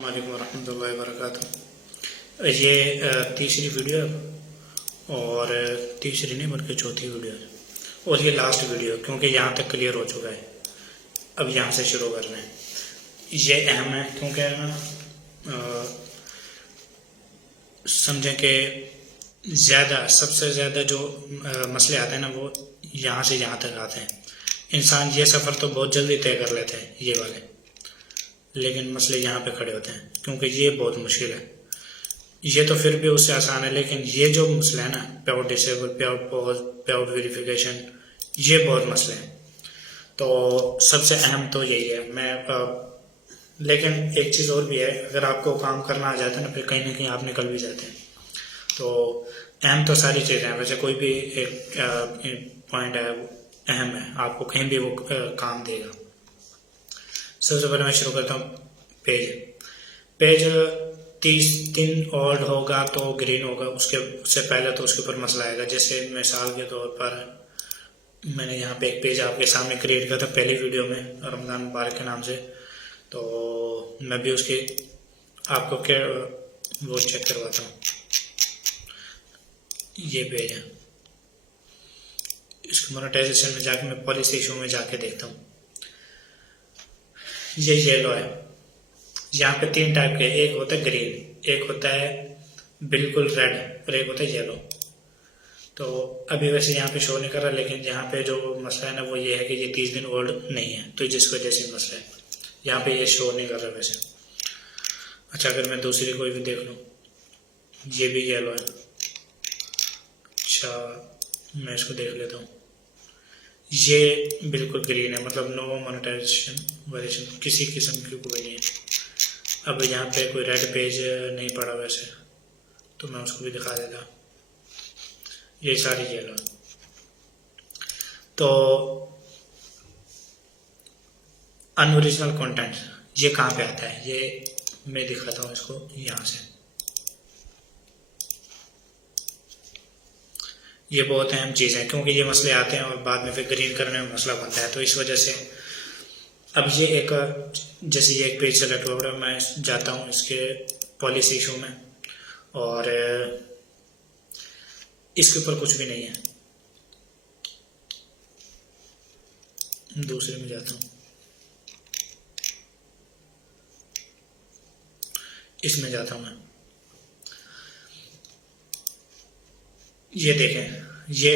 वालेकुम रहमतुल्लाहि वबरकातुहू। ये तीसरी वीडियो है और तीसरी नहीं बल्कि चौथी वीडियो है और ये लास्ट वीडियो है क्योंकि यहाँ तक क्लियर हो चुका है। अब यहाँ से शुरू करना है। ये अहम है क्योंकि समझें कि सबसे ज़्यादा जो मसले आते हैं ना वो यहाँ से यहाँ तक आते हैं। इंसान ये सफ़र तो बहुत जल्दी तय कर लेते हैं ये वाले, लेकिन मसले यहाँ पे खड़े होते हैं क्योंकि ये बहुत मुश्किल है। ये तो फिर भी उससे आसान है, लेकिन ये जो मसला है ना पे आउट डिसेबल, पे आउट पॉज, पे आउट वेरिफिकेशन, ये बहुत मसले हैं। तो सबसे अहम तो यही है। लेकिन एक चीज़ और भी है, अगर आपको काम करना आ जाता है ना फिर कहीं ना कहीं आप निकल भी जाते हैं। तो अहम तो सारी चीज़ें हैं, वैसे कोई भी एक पॉइंट है वो अहम है, आपको कहीं भी वो काम देगा। सबसे पहले मैं शुरू करता हूँ। पेज 33 ऑड होगा तो ग्रीन होगा, उससे पहले तो उसके ऊपर मसला आएगा। जैसे मिसाल के तौर पर मैंने यहाँ पे एक पेज आपके सामने क्रिएट किया था पहली वीडियो में, रमज़ान मुबारक के नाम से। तो मैं भी उसके आपको क्या वो चेक करवाता हूँ। ये पेज है, इसको मोनेटाइजेशन में जाके मैं पॉलिसी इशू में जाके देखता हूँ। ये येलो है। यहाँ पे 3 टाइप के, एक होता है ग्रीन, एक होता है बिल्कुल रेड और एक होता है येलो। तो अभी वैसे यहाँ पे शो नहीं कर रहा, लेकिन यहाँ पे जो मसला है ना वो ये है कि ये 30 दिन ओल्ड नहीं है, तो जिस वजह से मसला है यहाँ पे ये शो नहीं कर रहा वैसे। अच्छा, अगर मैं दूसरी कोई भी देख लूँ, ये भी येलो है। अच्छा, मैं इसको देख लेता हूँ। ये बिल्कुल ग्रीन है, मतलब नो मोनेटाइजेशन वेरिएशन, किसी किस्म की कोई नहीं है। अब यहाँ पे कोई रेड पेज नहीं पड़ा वैसे, तो मैं उसको भी दिखा देता। ये सारी येलो। तो अनओरिजिनल कंटेंट ये कहाँ पे आता है, ये मैं दिखाता हूँ इसको यहाँ से। ये बहुत अहम चीज़ है क्योंकि ये मसले आते हैं और बाद में फिर ग्रीन करने में मसला बनता है, तो इस वजह से अब ये एक जैसे ये एक पेज सेलेक्ट हो रहा है, मैं जाता हूँ इसके पॉलिसी इशू में और इसके ऊपर कुछ भी नहीं है। दूसरे में जाता हूँ, इसमें जाता हूँ मैं। ये देखें, ये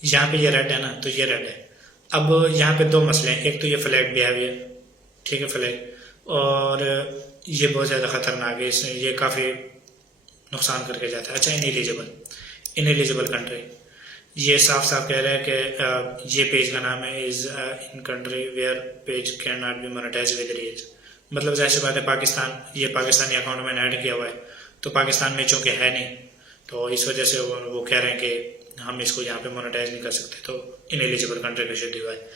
यहाँ पे ये रेड है ना, तो ये रेड है। अब यहाँ पे 2 मसले हैं, एक तो ये फ्लैग बिहेवियर, ठीक है फ्लैग, और ये बहुत ज़्यादा ख़तरनाक है, इसमें ये काफ़ी नुकसान करके जाता है। अच्छा, इनएलिजिबल कंट्री, ये साफ साफ कह रहा है कि ये पेज का नाम है is in country where page can not be monetise with reels. मतलब जैसे बात है पाकिस्तान, ये पाकिस्तानी अकाउंट में ऐड किया हुआ है, तो पाकिस्तान में चूँकि है नहीं, तो इस वजह से वो कह रहे हैं कि हम इसको यहाँ पे मोनेटाइज नहीं कर सकते, तो इनएलिजिबल कंट्री का शेड्यूल हुआ है।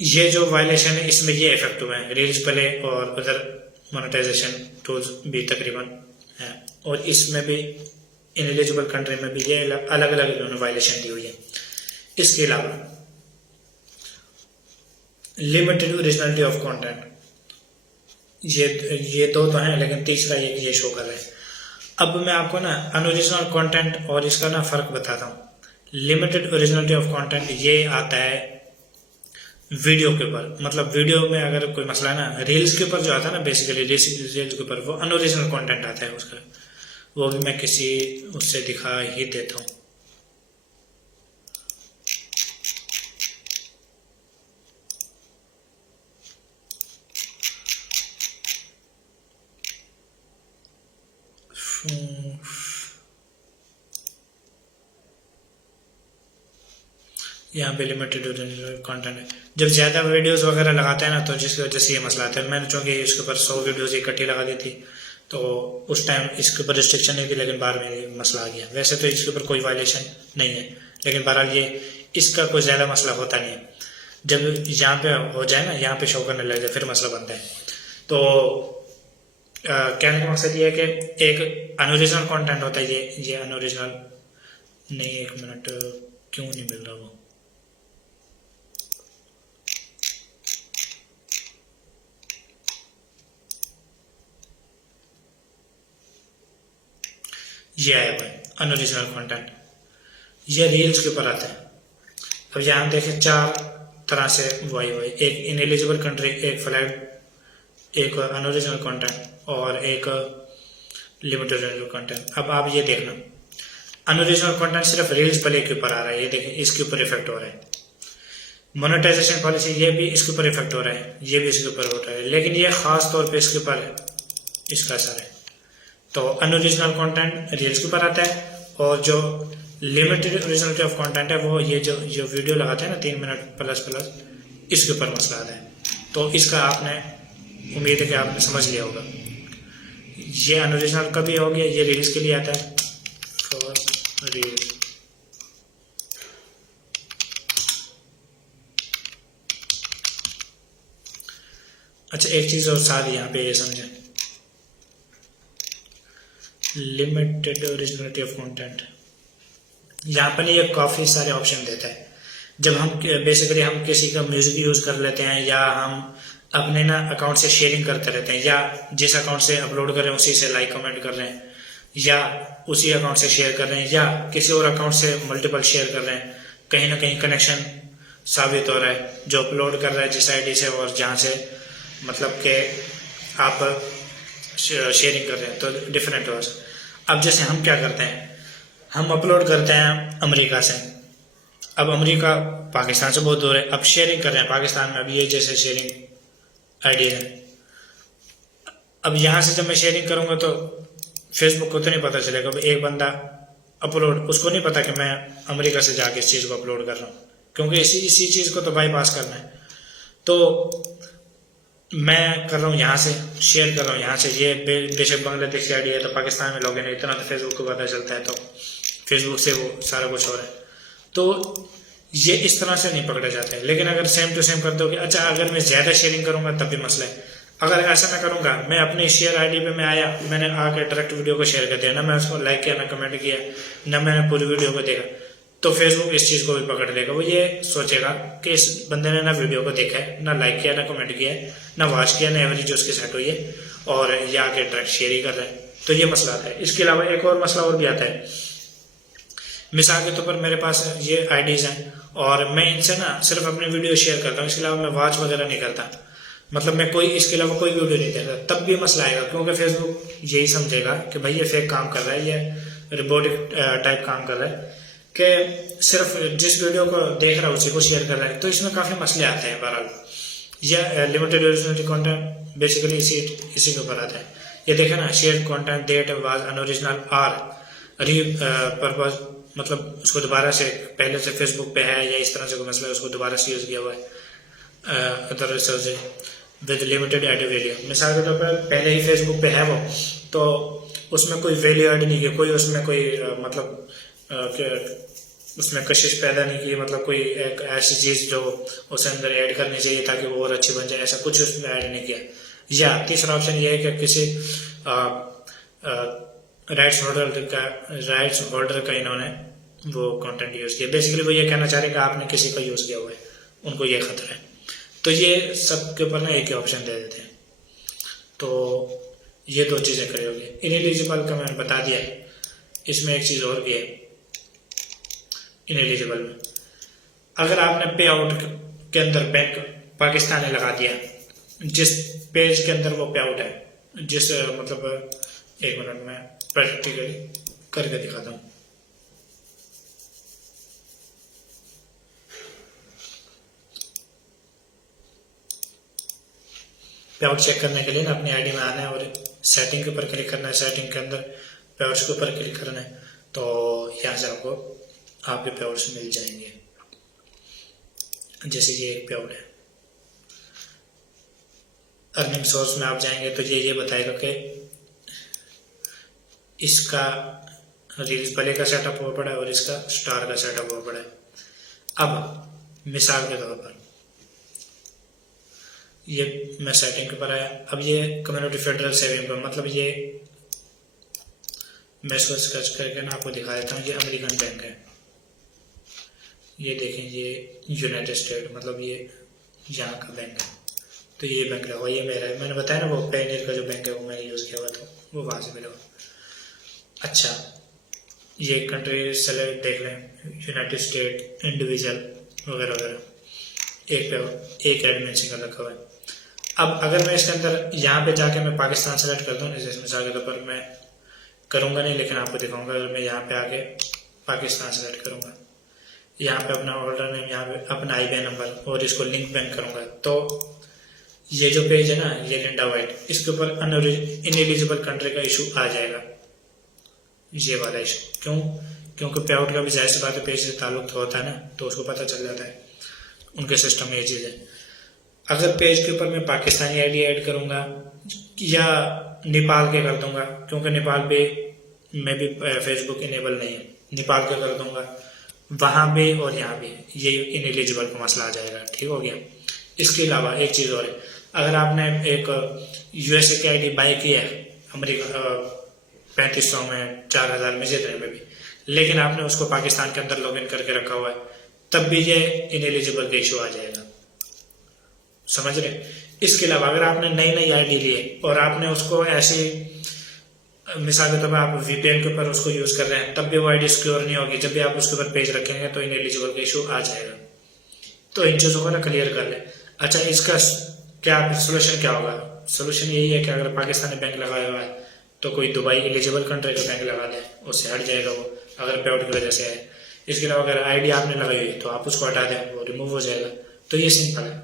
ये जो वायलेशन है इसमें ये इफेक्ट हुआ है, रील्स प्ले और उधर मोनेटाइजेशन टूल्स भी तकरीबन है, और इसमें भी इनएलिजिबल कंट्री में भी ये अलग अलग इन्होंने वायलेशन दी हुई है। इसके अलावा लिमिटेड ओरिजिनलिटी ऑफ कंटेंट, ये 2 तो हैं, लेकिन तीसरा ये शो कर रहा है। अब मैं आपको ना अनओरिजिनल कंटेंट और इसका ना फ़र्क बताता हूँ। लिमिटेड ओरिजिनलिटी ऑफ कंटेंट ये आता है वीडियो के ऊपर, मतलब वीडियो में अगर कोई मसला है ना, रील्स के ऊपर जो आता है ना, बेसिकली रील्स के ऊपर वो अनओरिजिनल कंटेंट आता है उसका, वो भी मैं किसी उससे दिखा ही देता हूँ। यहाँ पे लिमिटेड कंटेंट है। जब ज़्यादा वीडियोस वगैरह लगाते हैं ना, तो जिसकी वजह से ये मसला आता है। मैंने चूँकि इसके ऊपर 100 वीडियोस इकट्ठी लगा दी थी, तो उस टाइम इसके ऊपर रिस्ट्रिक्शन नहीं थी, लेकिन बाद में मसला आ गया। वैसे तो इसके ऊपर कोई वायलेशन नहीं है, लेकिन बहरहाल ये इसका कोई ज़्यादा मसला होता नहीं है। जब यहाँ पे हो जाए ना, यहाँ पे शो करने लग जाए, फिर मसला बनता है। तो कहने का मकसद ये है कि एक अनओरिजिनल कंटेंट होता है, ये अनओरिजिनल नहीं, 1 मिनट क्यों नहीं मिल रहा वो, ये आया हुआ है अनओरिजिनल कंटेंट, ये रील्स के ऊपर आता है। अब यहाँ हम देखें 4 तरह से वही एक इनएलिजिबल कंट्री, एक फ्लैग, एक अनओरिजिनल कंटेंट और एक लिमिटेड कंटेंट। अब आप ये देखना, अनओरिजिनल कंटेंट सिर्फ रील्स प्ले के ऊपर आ रहा है, ये देखें इसके ऊपर इफेक्ट हो रहा है। मोनेटाइजेशन पॉलिसी ये भी इसके ऊपर इफेक्ट हो रहा है, ये भी इसके ऊपर हो रहा है, लेकिन ये खास तौर पे इसके ऊपर इसका असर है। तो अनओरिजिनल कंटेंट रील्स के ऊपर आता है, और जो लिमिटेड ओरिजिनलिटी ऑफ कंटेंट है वो ये जो वीडियो लगाते हैं ना 3 मिनट प्लस इसके ऊपर मसला आता है। तो इसका आपने उम्मीद है कि आपने समझ लिया होगा। ये अनओरिजिनल कभी हो गया, ये रील्स के लिए आता है फॉर रील्स। अच्छा, एक चीज और साथ यहाँ पे ये समझें, लिमिटेड ओरिजिनलिटी ऑफ कंटेंट, यहाँ पर ये काफ़ी सारे ऑप्शन देता है। जब हम बेसिकली हम किसी का म्यूजिक यूज़ कर लेते हैं, या हम अपने ना अकाउंट से शेयरिंग करते रहते हैं, या जिस अकाउंट से अपलोड कर रहे हैं उसी से लाइक कमेंट कर रहे हैं, या उसी अकाउंट से शेयर कर रहे हैं, या किसी और अकाउंट से मल्टीपल शेयर कर रहे हैं, कहीं ना कहीं कनेक्शन साबित हो रहा है जो अपलोड कर रहा है जिस आईडी से और जहाँ से मतलब कि आप शेयरिंग कर रहे हैं, तो डिफरेंट हो। अब जैसे हम क्या करते हैं, हम अपलोड करते हैं अमेरिका से, अब अमेरिका पाकिस्तान से बहुत दूर है, अब शेयरिंग कर रहे हैं पाकिस्तान में, अब ये जैसे शेयरिंग आईडी है। अब यहाँ से जब मैं शेयरिंग करूँगा तो फेसबुक को तो नहीं पता चलेगा, एक बंदा अपलोड, उसको नहीं पता कि मैं अमेरिका से जाके इस चीज़ को अपलोड कर रहा हूँ, क्योंकि इसी चीज़ को तो बाईपास करना है। तो मैं कर रहा हूँ यहाँ से, शेयर कर रहा हूँ यहाँ से, ये बेशक बांग्लादेश की आईडी है तो पाकिस्तान में लॉगिन है, इतना तो फेसबुक को पता चलता है, तो फेसबुक से वो सारा कुछ हो रहा है। तो ये इस तरह से नहीं पकड़ा जाता है। लेकिन अगर सेम टू सेम कर दोगे, अच्छा अगर मैं ज़्यादा शेयरिंग करूँगा तब भी मसला है। अगर ऐसा मैं करूँगा, मैं अपनी शेयर आईडी पे मैं आया, मैंने आके डायरेक्ट वीडियो को शेयर कर दिया, ना मैं उसको लाइक किया, ना कमेंट किया, ना मैंने पूरी वीडियो को देखा, तो फेसबुक इस चीज़ को भी पकड़ लेगा। वो ये सोचेगा कि इस बंदे ने ना वीडियो को देखा है, ना लाइक किया, ना कमेंट किया है, ना वॉच किया, ना एवरेज उसकी सेट हुई है, और ये आके डायरेक्ट शेयर ही कर रहा है। तो ये मसला आता है। इसके अलावा एक और मसला और भी आता है। मिसाल के तौर पर मेरे पास ये आईडीज़ हैं और मैं इनसे ना सिर्फ अपनी वीडियो शेयर करता हूँ, इसके अलावा मैं वॉच वगैरह नहीं करता, मतलब मैं कोई इसके अलावा कोई वीडियो नहीं देखता, तब भी मसला आएगा, क्योंकि फेसबुक यही समझेगा कि भाई ये फेक काम कर रहा है, ये रोबोटिक टाइप काम कर रहा है, कि सिर्फ जिस वीडियो को देख रहा है उसी को शेयर कर रहा है। तो इसमें काफ़ी मसले आते हैं। बहरहाल यह लिमिटेड ओरिजिनलिटी कंटेंट बेसिकली इसी के ऊपर आता है। ये देखें ना, share content that was unoriginal or repurpose, मतलब उसको दोबारा से पहले से फेसबुक पे है या इस तरह से कोई मसला है, उसको दोबारा से यूज़ किया हुआ है other resource with limited add value. मिसाल के तौर पर पहले ही फेसबुक पे है वो, तो उसमें कोई वैल्यू ऐड नहीं की, कोई उसमें कोई मतलब उसमें कशिश पैदा नहीं की, मतलब कोई एक ऐसी चीज़ जो उसे अंदर ऐड करनी चाहिए ताकि वो और अच्छी बन जाए, ऐसा कुछ उसमें ऐड नहीं किया। या तीसरा ऑप्शन ये है कि किसी राइट्स होल्डर का इन्होंने वो कंटेंट यूज़ किया। बेसिकली वो ये कहना चाह रहे हैं कि आपने किसी का यूज़ किया हुआ है, उनको ये खतरा है। तो ये सब के ऊपर ना एक ही ऑप्शन दे देते हैं। तो ये दो चीज़ें खड़ी होगी। इनएलिजिबल का मैंने बता दिया है। इसमें एक चीज़ और भी है इनएलिजिबल में, अगर आपने पे आउट के अंदर बैंक पाकिस्तान ने लगा दिया, जिस पेज के अंदर वो पे आउट है, जिस मतलब एक मिनट में प्रैक्टिकली करके दिखाता हूँ। पे आउट चेक करने के लिए ना अपनी आईडी में आना है और सेटिंग के ऊपर क्लिक करना है। सेटिंग के अंदर पे आउट्स के ऊपर क्लिक करना है, तो यहाँ से आपको आपके पे आउट्स मिल जाएंगे। जैसे ये एक पे आउट है, अर्निंग सोर्स में आप जाएंगे तो ये बताएगा कि इसका रील्स प्ले का सेटअप हुआ पड़ा है और इसका स्टार का सेटअप हुआ पड़ा है। अब मिसाल के तौर पर ये मैं सेटिंग के ऊपर आया, अब ये कम्युनिटी फेडरल सेविंग पर, मतलब ये मैं इसको स्केच करके ना आपको दिखा देता हूँ। ये अमेरिकन बैंक है, ये देखें, ये यूनाइटेड स्टेट, मतलब ये यहाँ का बैंक है। तो ये बैंक लगा, ये मेरा है, मैंने बताया ना वो पेनियर का जो बैंक है वो मैंने यूज़ किया हुआ था, वो वहाँ से मिला हुआ। अच्छा, ये कंट्री सेलेक्ट देख लें, यूनाइटेड स्टेट, इंडिविजुअल वगैरह वगैरह, एक एडमिन सिंगल रखा हुआ है। अब अगर मैं इसके अंदर यहाँ पे जाके मैं पाकिस्तान सेलेक्ट कर दूँ, जैसे मिसाल के तौर पर मैं करूँगा नहीं लेकिन आपको दिखाऊंगा, अगर मैं यहाँ पे आके पाकिस्तान सेलेक्ट करूँगा, यहाँ पे अपना ऑर्डर नेम, यहाँ पे अपना IBAN नंबर और इसको लिंक बैंक करूँगा, तो ये जो पेज है ना, ये लिंडा वाइट, इसके ऊपर इनएलिजिबल कंट्री का इशू आ जाएगा, ये वाला इशू। क्यों? क्योंकि पे आउट का भी जाहिर सी बात है पेज से ताल्लुक तो होता है ना, तो उसको पता चल जाता है, उनके सिस्टम में ये चीज़ है। अगर पेज के ऊपर मैं पाकिस्तानी ID ऐड करूँगा या नेपाल के कर दूंगा, क्योंकि नेपाल पे में भी फेसबुक इनेबल नहीं है, नेपाल के कर दूंगा, वहाँ पे और यहाँ पे ये इनएलिजिबल का मसला आ जाएगा। ठीक हो गया। इसके अलावा एक चीज़ और है, अगर आपने एक USA की ID बाय किया है अमेरिका 3500 में, 4000 में, जितने में भी, लेकिन आपने उसको पाकिस्तान के अंदर लॉगिन करके रखा हुआ है, तब भी ये इनएलिजिबल का इशू आ जाएगा। समझ रहे? इसके अलावा अगर आपने नई नई ID ली है और आपने उसको ऐसे मिसाल के तौर पर आप VPN के ऊपर उसको यूज कर रहे हैं, तब भी वो ID सिक्योर नहीं होगी। जब भी आप उसके ऊपर पेज रखेंगे तो इनएलिजिबल का इशू आ जाएगा। तो इन चीज़ों को ना क्लियर कर लें। अच्छा, इसका क्या सोल्यूशन क्या होगा? सोल्यूशन यही है कि अगर पाकिस्तानी बैंक लगाया हुआ है तो कोई दुबई एलिजिबल कंट्री का बैंक लगा दें, उससे हट जाएगा वो, अगर पे आउट की वजह से है। इसके अलावा अगर ID आपने लगाई हुई तो आप उसको हटा दें, वो रिमूव हो जाएगा। तो ये सिंपल है,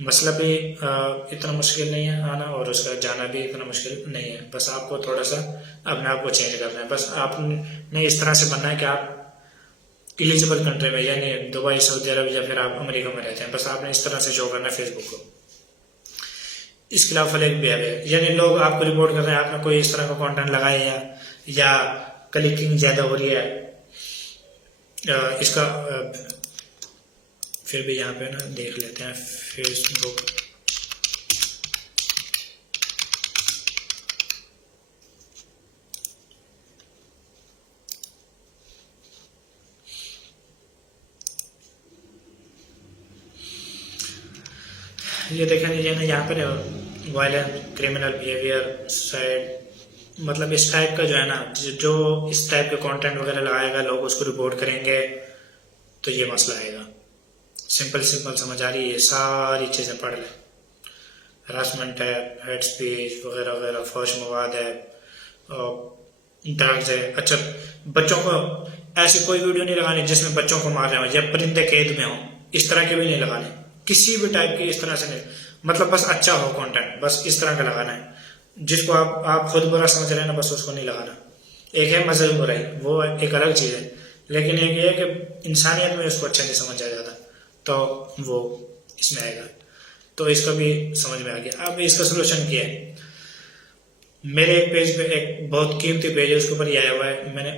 मसला भी इतना मुश्किल नहीं है आना, और उसका जाना भी इतना मुश्किल नहीं है। बस आपको थोड़ा सा अपने आप को चेंज करना है। बस आपने इस तरह से बनना है कि आप एलिजिबल कंट्री में, यानी दुबई, सऊदी अरब या फिर आप अमेरिका में रहते हैं, बस आपने इस तरह से शो करना है फेसबुक को। इसके अलावा फ्लैग भी है, यानी लोग आपको रिपोर्ट कर रहे हैं, आपने कोई इस तरह का कंटेंट लगाया या क्लिकिंग ज़्यादा हो रही है, इसका फिर भी यहाँ पे ना देख लेते हैं फेसबुक। ये देखें, ये ना यहाँ पर वायलेंट क्रिमिनल बिहेवियर साइड, मतलब इस टाइप का जो है ना, जो इस टाइप के कंटेंट वगैरह लगाएगा, लोग उसको रिपोर्ट करेंगे, तो ये मसला आएगा। सिंपल समझ आ रही है? ये सारी चीज़ें पढ़ लें। हरासमेंट है, हेड स्पीच वगैरह वगैरह, फौश मवाद है, ड्रग्स है। अच्छा, बच्चों को ऐसी कोई वीडियो नहीं लगानी जिसमें बच्चों को मार रहे हो या परिंदे कैद में हो, इस तरह के भी नहीं लगाने, किसी भी टाइप की इस तरह से नहीं। मतलब बस अच्छा हो कंटेंट, बस इस तरह का लगाना है। जिसको आप खुद बुरा समझ रहे हैं ना, बस उसको नहीं लगाना। एक है मजहब बुराई, वो एक अलग चीज़ है, लेकिन एक ये है कि इंसानियत में उसको अच्छा नहीं समझा जाता, तो वो इसमें आएगा। तो इसका भी समझ में आ गया। अब इसका सोल्यूशन क्या है? मेरे एक पेज पे एक बहुत कीमती पेज है, उसके ऊपर ये आया हुआ है, मैंने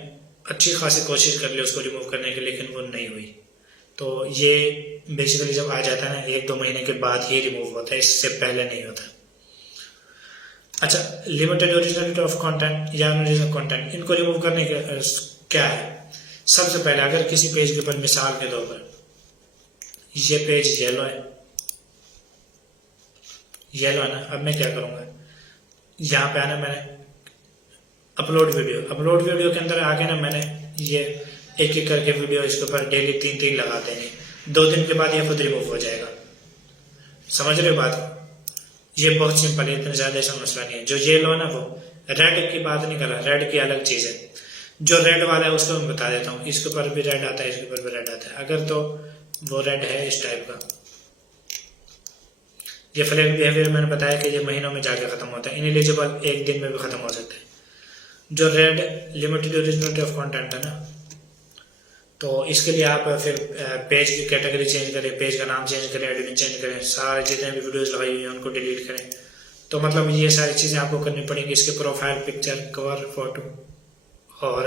अच्छी खासी कोशिश कर ली उसको रिमूव करने की, लेकिन वो नहीं हुई। तो ये बेसिकली जब आ जाता है ना, 1-2 महीने के बाद ही रिमूव होता है, इससे पहले नहीं होता। अच्छा, लिमिटेड ओरिजिनलिटी ऑफ कंटेंट या अनओरिजिनल कंटेंट, इनको रिमूव करने के क्या है? सबसे पहले अगर किसी पेज के ऊपर, मिसाल के तौर पर ये पेज येलो है ना, अब मैं क्या करूंगा, यहाँ पे आना, मैंने अपलोड वीडियो के अंदर आके ना, मैंने ये एक एक करके वीडियो इसके ऊपर डेली 3-3 लगा देंगे। 2 दिन के बाद ये खुद रिमूव हो जाएगा। समझ रहे हो बात? ये बहुत सिंपल है, इतना ज्यादा ऐसा मसला नहीं है। जो येलो है ना, वो रेड की बात नहीं कर रहा, रेड की अलग चीज है। जो रेड वाला है उसको मैं बता देता हूँ, इसके ऊपर भी रेड आता है, इसके ऊपर भी रेड आता है। अगर तो वो रेड है इस टाइप का, ये फ्लैग बिहेवियर मैंने बताया कि ये महीनों में जाके खत्म होता है, इनएलिजिबल 1 दिन में भी खत्म हो सकता है। जो red limited originality of content है ना, तो इसके लिए आप फिर पेज की कैटेगरी चेंज करें, पेज का नाम चेंज करें, एडमिन चेंज करें, सारे जितने भी वीडियोस लगाई हुई हैं उनको डिलीट करें। तो मतलब ये सारी चीज़ें आपको करनी पड़ेंगी। इसके प्रोफाइल पिक्चर, कवर फोटो, और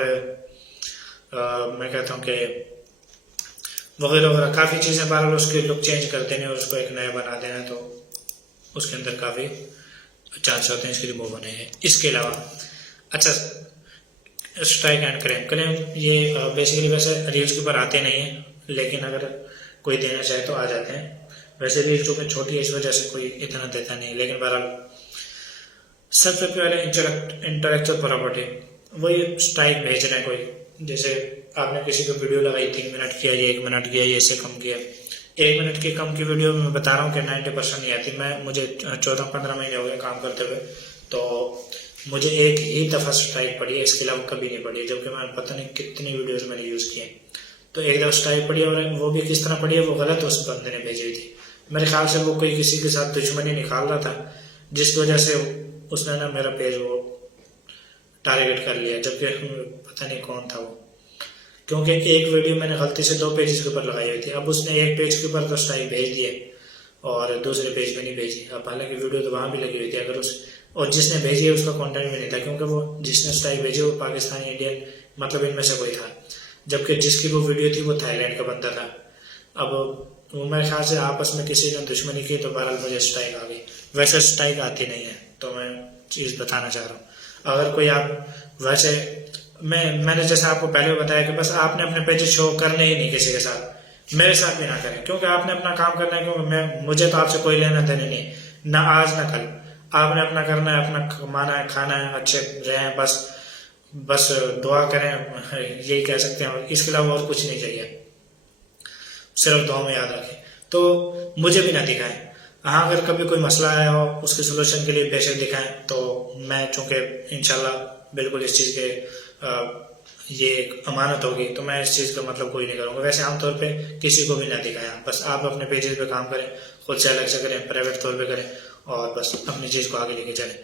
मैं कहता हूँ कि वगैरह वगैरह काफ़ी चीज़ें, बहरहाल उसकी लुक चेंज कर देने और उसको एक नया बना देना, तो उसके अंदर काफ़ी चांस होते हैं इसके रिमूव होने हैं। इसके अलावा अच्छा, स्ट्राइक एंड क्लेम ये बेसिकली वैसे रील्स के ऊपर आते नहीं हैं, लेकिन अगर कोई देना चाहे तो आ जाते हैं। वैसे रील्स चूँकि छोटी है इस वजह से कोई इतना देता नहीं, लेकिन बहरहाल सबसे पहले इंटेलेक्चुअल प्रॉपर्टी, वही स्ट्राइक भेज रहे हैं कोई, जैसे आपने किसी को वीडियो लगाई 3 मिनट की या 1 मिनट की या इससे कम किया, 1 मिनट की कम की वीडियो में मैं बता रहा हूँ कि 90% नहीं आती। मुझे 14-15 महीने हो गए काम करते हुए, तो मुझे एक ही दफ़ा स्ट्राइक पड़ी है, इसके अलावा कभी नहीं पड़ी, जबकि मैंने पता नहीं कितनी वीडियोस मैंने यूज़ की हैं। तो एक दफ़ा स्ट्राइक पड़ी और वो भी किस तरह पड़ी है, वो गलत उस बंदे ने भेजी हुई थी। मेरे ख्याल से वो कोई किसी के साथ दुश्मनी निकाल रहा था, जिसकी वजह से उसने ना मेरा पेज वो टारगेट कर लिया, जबकि पता नहीं कौन था वो, क्योंकि एक वीडियो मैंने गलती से 2 पेजेस के ऊपर लगाई हुई थी। अब उसने एक पेज के ऊपर तो स्ट्राइक भेज दिए और दूसरे पेज पे नहीं भेजी। अब हालांकि वीडियो तो वहाँ भी लगी हुई थी, अगर उस और जिसने भेजी है उसका कंटेंट भी नहीं था, क्योंकि वो जिसने स्ट्राइक भेजी वो पाकिस्तानी, इंडियन, मतलब इनमें से कोई था, जबकि जिसकी वो वीडियो थी वो थाईलैंड का बंदा था। अब वो मेरे ख्याल से आपस में किसी ने दुश्मनी की, तो बहरहाल मुझे स्ट्राइक आ गई। वैसे स्ट्राइक आती नहीं है, तो मैं चीज़ बताना चाह रहा हूँ। अगर कोई आप वैसे मैंने जैसे आपको पहले बताया कि बस आपने अपने पेज शो करने ही नहीं किसी के साथ, मेरे साथ भी ना करें, क्योंकि आपने अपना काम करना है। क्योंकि मुझे तो आपसे कोई लेना देना नहीं है, ना आज ना कल। आपने अपना करना है, अपना कमाना है, खाना है, अच्छे रहें, बस बस दुआ करें, यही कह सकते हैं। इसके अलावा और कुछ नहीं चाहिए, सिर्फ दुआ में याद रखें। तो मुझे भी ना दिखाएं। हाँ, अगर कभी कोई मसला आया हो उसके सोल्यूशन के लिए बेशक दिखाएं, तो मैं चूंकि इंशाल्लाह बिल्कुल इस चीज़ के ये एक अमानत होगी, तो मैं इस चीज़ का मतलब कोई नहीं करूँगा। वैसे आमतौर पे किसी को भी ना दिखाएं, बस आप अपने पेजेस पे काम करें, खुद से अलग से करें, प्राइवेट तौर पे करें, और बस अपनी चीज़ को आगे लेके चलें।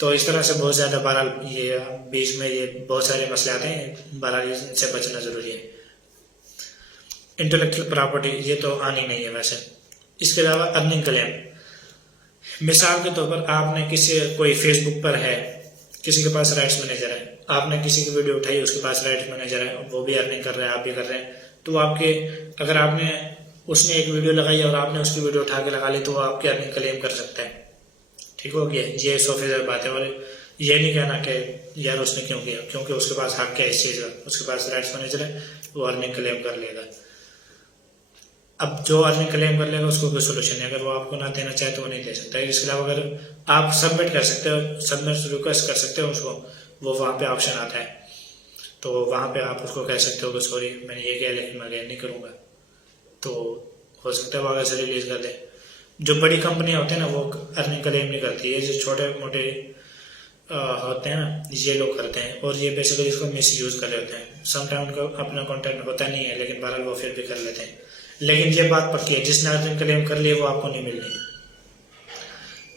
तो इस तरह से बहुत ज़्यादा बहरहाल ये बीच में ये बहुत सारे मसले आते हैं, बहरहाल इनसे बचना ज़रूरी है। इंटेलेक्चुअल प्रॉपर्टी ये तो आनी नहीं है वैसे। इसके अलावा अर्निंग क्लेम, मिसाल के तौर पर आपने कोई फेसबुक पर है, किसी के पास राइट्स मैनेजर है, आपने किसी की वीडियो उठाई, उसके पास राइट्स मैनेजर है, वो भी अर्निंग कर रहा है, आप भी कर रहे हैं, तो अगर आपने उसने एक वीडियो लगाई और आपने उसकी वीडियो उठा के लगा ली, तो वो आपकी अर्निंग क्लेम कर सकता है। ठीक हो गया, ये 100% बात है। और ये नहीं कहना कि यार उसने क्यों किया, क्योंकि उसके पास हक है इस चीज़ का, उसके पास राइट्स मैनेजर है, वो अर्निंग क्लेम कर लेगा। अब जो आदमी क्लेम कर लेगा उसको कोई सोल्यूशन नहीं, अगर वो आपको ना देना चाहे तो वो नहीं दे सकता है। इसके अलावा अगर आप सबमिट कर सकते हो, सबमिट रिक्वेस्ट कर सकते हो उसको, वो वहाँ पे ऑप्शन आता है, तो वहाँ पे आप उसको कह सकते हो कि सॉरी मैंने ये किया लेकिन मैं नहीं करूँगा, तो हो सकता है वो आगे से रिलीज कर दे। जो बड़ी कंपनियाँ होती हैं ना, वो अर्निंग क्लेम नहीं करती है, जो छोटे मोटे होते हैं ना, ये लोग करते हैं, और ये बेसिकली इसको मिस यूज़ कर रहे होते हैं। समटाइम उनका अपना कंटेंट होता नहीं है, लेकिन बहरहाल वो फिर भी कर लेते हैं। लेकिन ये बात पक्की है, जिसने अर्निंग क्लेम कर लिया वो आपको नहीं मिलनी।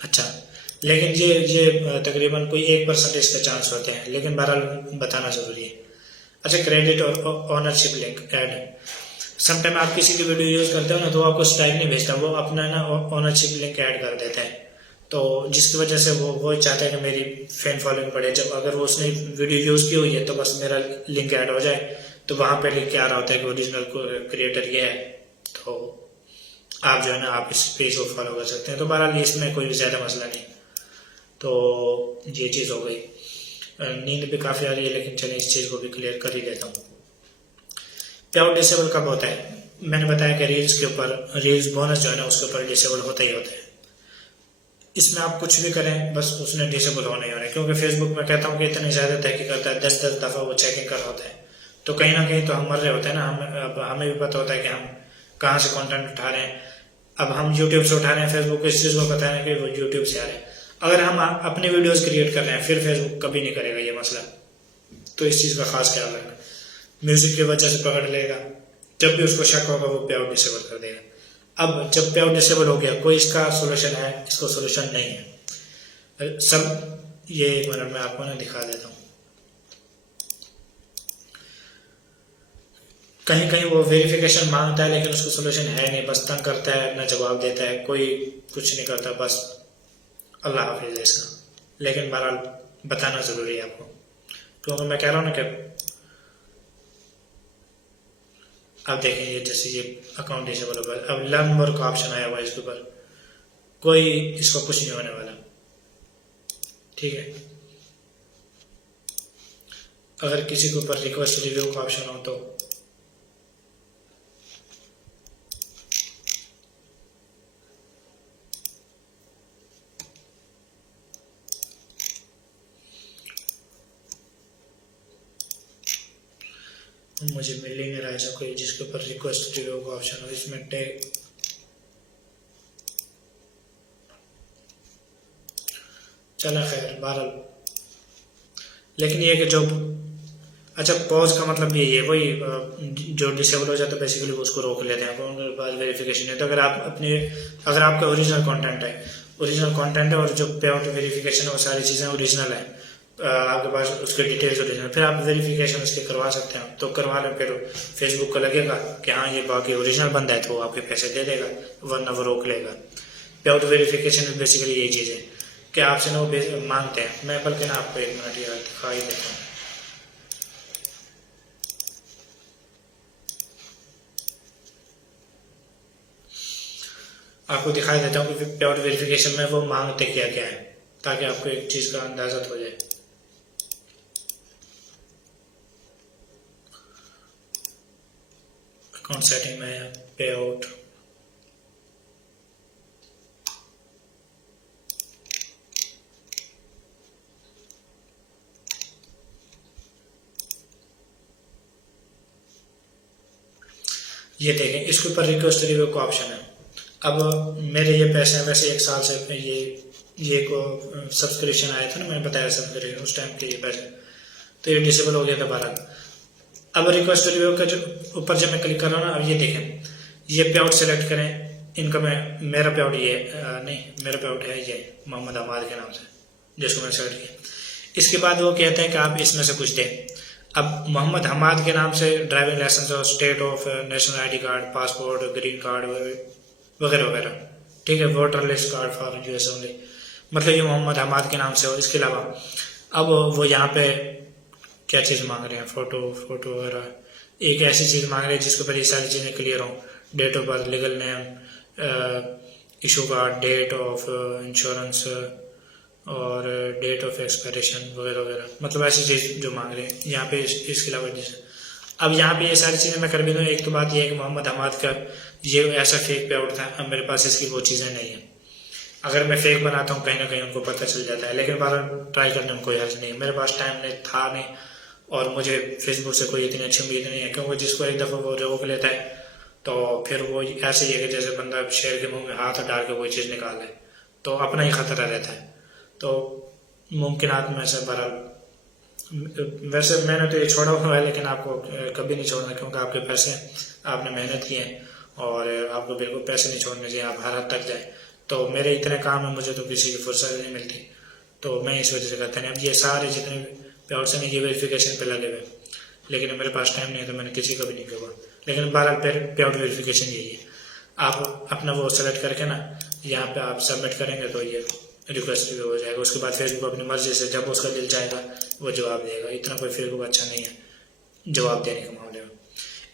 अच्छा, लेकिन ये तकरीबन कोई 1% इसका चांस होता है, लेकिन बहरहाल बताना जरूरी है। अच्छा, क्रेडिट और ओनरशिप लिंक ऐड, समटाइम आप किसी की वीडियो यूज करते हो ना, तो आपको स्ट्राइक नहीं भेजता, वो अपना ना ओनरशिप लिंक ऐड कर देता है, तो जिसकी वजह से वो चाहता है कि मेरी फैन फॉलोइंग बढ़े। जब अगर वो उसने वीडियो यूज की हुई है तो बस मेरा लिंक ऐड हो जाए, तो वहां पे लिख के आ रहा होता है कि ओरिजिनल क्रिएटर ये है, तो आप जो है ना आप इस पेज को फॉलो कर सकते हैं। तो बहरहाल इसमें कोई ज्यादा मसला नहीं। तो ये चीज हो गई। नींद भी काफी आ रही है, लेकिन चलिए इस चीज को भी क्लियर कर ही लेता हूँ। पे डिसेबल कब होता है? मैंने बताया कि रील्स के ऊपर, रील्स बोनस जो है ना उसके ऊपर डिसेबल होता ही होता है। इसमें आप कुछ भी करें, बस उसने डिसेबल होना ही होना है, क्योंकि फेसबुक में कहता हूँ कि इतनी ज्यादा तहकीक करता है, 10-10 दफा वो चेकिंग कर रहा होता है, तो कहीं ना कहीं तो हम मर रहे होते हैं ना। हमें भी पता होता है कि हम कहाँ से कंटेंट उठा रहे हैं। अब हम यूट्यूब से उठा रहे हैं, फेसबुक को इस चीज को पता है कि वो यूट्यूब से आ रहे हैं। अगर हम अपनी वीडियोस क्रिएट कर रहे हैं, फिर फेसबुक कभी नहीं करेगा ये मसला, तो इस चीज का खास ख्याल रखना। म्यूजिक की वजह से पकड़ लेगा, जब भी उसको शक होगा वो पे आउट डिसेबल कर देगा। अब जब पे आउट डिसेबल हो गया, कोई इसका सोल्यूशन है? इसको सोल्यूशन नहीं है सब। ये एक मिनट में आपको ना दिखा देता हूँ। कहीं कहीं वो वेरिफिकेशन मांगता है, लेकिन उसको सोल्यूशन है नहीं, बस तंग करता है, ना जवाब देता है, कोई कुछ नहीं करता, बस अल्लाह हाफिज है इसका। लेकिन बहरहाल बताना जरूरी है आपको, क्योंकि मैं कह रहा हूँ ना कि अब देखेंगे जैसे ये अकाउंट डिसेबल होगा, अब लर्न मोर का ऑप्शन आया हुआ है इसके ऊपर, कोई इसको कुछ नहीं होने वाला। ठीक है, अगर किसी के ऊपर रिक्वेस्ट रिव्यू का ऑप्शन हो तो मुझे मिल ही नहीं रहा ऐसा कोई जिसके ऊपर रिक्वेस्ट रिव्यू का ऑप्शन हो। इसमें टैग चला खैर बहरहाल, लेकिन ये कि जो अच्छा पॉज का मतलब यही है, वही जो डिसेबल हो जाता है बेसिकली उसको रोक लेते हैं, उनके पास वेरिफिकेशन है। तो अगर आप अगर आपका ओरिजिनल कंटेंट है और जो पे आउट वेरिफिकेशन है वो सारी चीज़ें ओरिजिनल है, आपके पास उसके डिटेल्स ओरिजिनल, फिर आप वेरिफिकेशन उसके करवा सकते हैं। तो करवा लें, फिर फेसबुक को लगेगा कि हाँ ये बाकी ओरिजिनल बंदा है तो वो आपके पैसे दे देगा, वरना वो रोक लेगा। पे आउट वेरिफिकेशन में बेसिकली यही चीज़ है कि आपसे ना वो मांगते हैं। मैं बल्कि ना आपको 1 मिनट यार दिखा ही देता हूँ। आपको दिखाई देता हूँ कि पे आउट वेरिफिकेशन में वो मांगते क्या क्या है, ताकि आपको एक चीज़ का अंदाजा हो जाए। अकाउंट सेटिंग में पे आउट, ये देखें इसके ऊपर रिक्वेस्ट रिव्यू का ऑप्शन है। अब मेरे ये पैसे हैं वैसे 1 साल से ये को सब्सक्रिप्शन आया था ना, मैंने बताया सब्सक्रिप्शन उस टाइम के ये पैसे, तो ये डिसेबल हो गया था 12। अब रिक्वेस्ट रिव्यू का जो ऊपर जब मैं क्लिक कर रहा हूँ ना, अब ये देखें ये पे आउट सेलेक्ट करें, इनका मेरा पे आउट ये नहीं, मेरा पे आउट है ये मोहम्मद हमाद के नाम से जिसको मैंने सेलेक्ट किया। इसके बाद वो कहते हैं कि आप इसमें से कुछ दें। अब मोहम्मद हमाद के नाम से ड्राइविंग लाइसेंस और state of national ID card, passport, green card वगैरह वगैरह, ठीक है, voter list card for US only, मतलब ये मोहम्मद हमाद के नाम से हो। इसके अलावा अब वो यहाँ पे क्या चीज़ मांग रहे हैं, फोटो वगैरह, एक ऐसी चीज़ मांग रहे हैं जिसके ऊपर ये सारी चीज़ें क्लियर हों, date of birth, legal name, issue card, date of insurance और डेट ऑफ एक्सपायरेशन वगैरह वगैरह, मतलब ऐसी चीज़ जो मांग रहे हैं यहाँ पे। इसके अलावा जैसे अब यहाँ पे ये सारी चीज़ें मैं कर भी दूँ। एक तो बात ये है कि मोहम्मद हमाद का ये ऐसा फेक पे आउट था, अब मेरे पास इसकी वो चीज़ें नहीं है। अगर मैं फेक बनाता हूँ कहीं ना कहीं उनको पता चल जाता है, लेकिन बार ट्राई करने में कोई हर्ज नहीं है। मेरे पास टाइम नहीं था नहीं, और मुझे फेसबुक से कोई इतनी अच्छी उम्मीद नहीं है, क्योंकि जिसको एक दफ़ा वो रोक लेता है तो फिर वो ऐसे ही है कि जैसे बंदा शेर के मुंह में हाथ डाल के कोई चीज़ निकाल ले, तो अपना ही खतरा रहता है। तो मुमकिनात में से बहरहाल वैसे मैंने तो ये छोड़ा हुआ है, लेकिन आपको कभी नहीं छोड़ना, क्योंकि आपके पैसे आपने मेहनत की है और आपको बिल्कुल पैसे नहीं छोड़ने चाहिए, आप हर हद तक जाए। तो मेरे इतने काम है, मुझे तो किसी की फुर्सत नहीं मिलती, तो मैं इस वजह से करता नहीं। अब ये सारे जितने पे आउट से नहीं ये वेरिफिकेशन पे लगे हुए, लेकिन मेरे पास टाइम नहीं है तो मैंने किसी को भी नहीं किया। लेकिन 12 पे आउट वेरिफिकेशन यही है, आप अपना वो सेलेक्ट करके ना यहाँ पे आप सबमिट करेंगे तो ये रिक्वेस्ट भी हो जाएगा। उसके बाद फेसबुक अपनी मर्जी से जब उसका दिल चाहेगा वो जवाब देगा। इतना कोई फेसबुक अच्छा नहीं है जवाब देने के मामले में।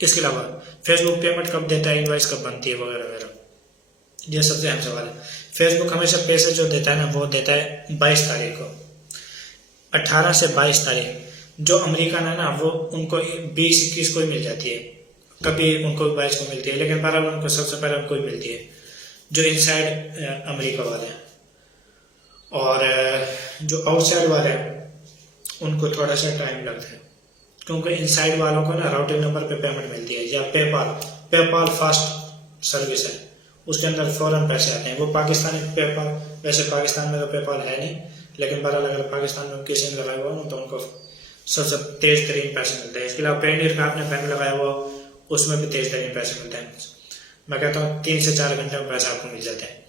इसके अलावा फेसबुक पेमेंट कब देता है, इनवॉइस कब बनती है वगैरह वगैरह, ये सबसे अहम सवाल है। फेसबुक हमेशा पैसे जो देता है ना वो देता है 22 तारीख को, 18 से 22 तारीख। जो अमेरिकन है ना वो उनको 20-21 को ही मिल जाती है, कभी उनको 22 को मिलती है, लेकिन बराबर उनको सबसे पहले उनको ही मिलती है जो इनसाइड अमेरिका वाले हैं। और जो आउटसाइड वाले हैं उनको थोड़ा सा टाइम लगता है, क्योंकि इनसाइड वालों को ना राउटिंग नंबर पे पेमेंट मिलती है, या पेपाल फास्ट सर्विस है, उसके अंदर फौरन पैसे आते हैं। वो पाकिस्तानी पेपाल, वैसे पाकिस्तान में तो पेपाल है नहीं, लेकिन बहरहाल अगर पाकिस्तान में किसी ने लगाया हुआ ना तो उनको सबसे तेज तरीन पैसे मिलते हैं। इसके अलावा पेनीर का आपने बैंक लगाया हुआ उसमें भी तेज तरीन पैसे मिलते हैं। मैं कहता हूँ 3 से 4 घंटे में पैसा आपको मिल जाता है।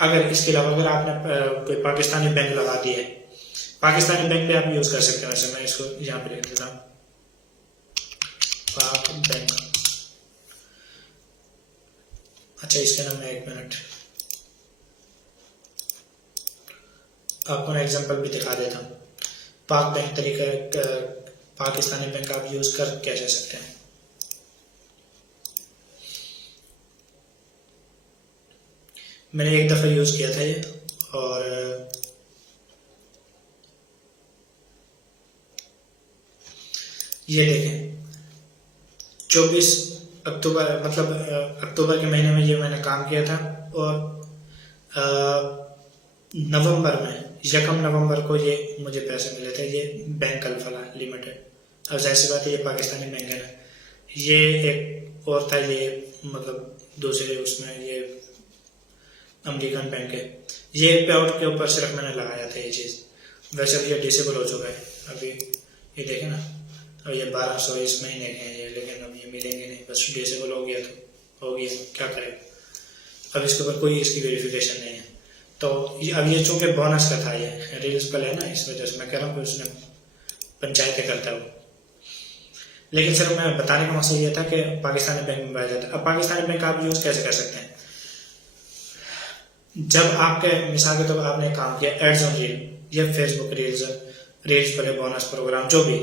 अगर इसके अलावा अगर आपने कोई पाकिस्तानी बैंक लगा दी है, पाकिस्तानी बैंक भी आप यूज़ कर सकते हैं। वैसे मैं इसको यहाँ पे लिख देता हूँ, पाक बैंक। अच्छा इसके नाम में 1 मिनट आपको ना एग्जांपल भी दिखा देता हूँ। पाक बैंक तरीका, पाकिस्तानी बैंक आप यूज़ कर कैसे सकते हैं। मैंने एक दफ़ा यूज़ किया था ये, और ये देखें 24 अक्टूबर, मतलब अक्टूबर के महीने में ये मैंने काम किया था, और नवंबर में 1 नवंबर को ये मुझे पैसे मिले थे। ये बैंक अल्फला लिमिटेड, अब ऐसी बात है ये पाकिस्तानी बैंक है ना, ये एक और था, ये मतलब दूसरे उसमें ये अमेरिकन बैंक है, ये पे आउट के ऊपर सिर्फ मैंने लगाया था ये चीज़। वैसे अब ये डिसेबल हो चुका है अभी, ये देखें ना, अब ये 1200 इस महीने के हैं ये, लेकिन अब ये मिलेंगे नहीं, बस डिसेबल हो गया तो हो गया, क्या करें। अब इसके ऊपर कोई इसकी वेरिफिकेशन नहीं है। तो अब ये चूंकि बोनस का था, ये रील्स पर है ना, इस वजह से मैं कह रहा हूँ कि उसने पंचायतें करता है वो। लेकिन सिर्फ मैं बताने का मकसद ये था कि पाकिस्तानी बैंक में पाया जाता है। अब पाकिस्तानी बैंक आप यूज़ कैसे कर सकते हैं? जब आपके मिसाल के तौर पर आपने काम किया एड्स ऑन रील, या फेसबुक रील्स पर बोनस प्रोग्राम जो भी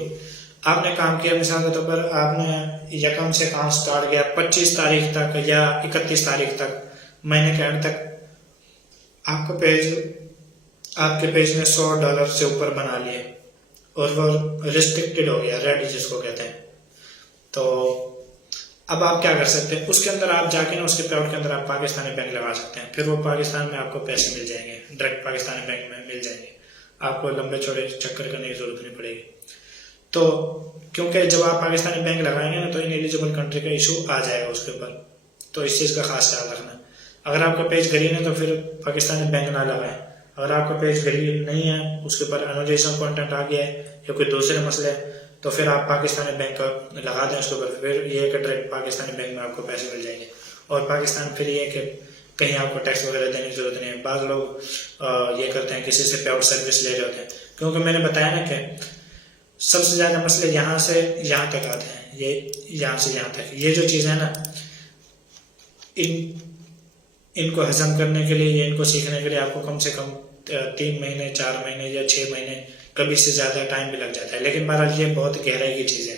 आपने काम किया, मिसाल के तौर पर आपने यकम से काम स्टार्ट किया, 25 तारीख तक या 31 तारीख तक, महीने के एंड तक आपके पेज ने $100 से ऊपर बना लिए और वो रिस्ट्रिक्टेड हो गया, रेड जिसको कहते हैं। तो अब आप क्या कर सकते हैं, उसके अंदर आप जाके ना, उसके पेआउट के अंदर आप पाकिस्तानी बैंक लगा सकते हैं, फिर वो पाकिस्तान में आपको पैसे मिल जाएंगे, डायरेक्ट पाकिस्तानी बैंक में मिल जाएंगे, आपको लंबे चौड़े चक्कर करने की जरूरत नहीं पड़ेगी। तो क्योंकि जब आप पाकिस्तानी बैंक लगाएंगे ना, तो इन एलिजिबल कंट्री का इशू आ जाएगा उसके ऊपर, तो इस चीज़ का खास ख्याल रखना। अगर आपका पेज ग्रीन है तो फिर पाकिस्तानी बैंक ना लगाएं। अगर आपका पेज ग्रीन नहीं है, उसके ऊपर अनोटेशन कंटेंट आ गया है या कोई दूसरे मसले है, तो फिर आप पाकिस्तानी बैंक का लगा दें उसके ऊपर, फिर ये है कि डायरेक्ट पाकिस्तानी बैंक में आपको पैसे मिल जाएंगे। और पाकिस्तान फिर ये है कि कहीं आपको टैक्स वगैरह देने की जरूरत नहीं है। बाज़ लोग ये करते हैं, किसी से पे आउट सर्विस ले रहे होते हैं, क्योंकि मैंने बताया ना कि सबसे ज़्यादा मसले यहाँ से यहाँ तक आते हैं, ये यहाँ से यहाँ तक, ये जो चीज़ है ना, इनको हजम करने के लिए या इनको सीखने के लिए आपको कम से कम 3 महीने 4 महीने या 6 महीने, कभी से ज़्यादा टाइम भी लग जाता है। लेकिन बहरहाल ये बहुत गहराई की चीज़ है।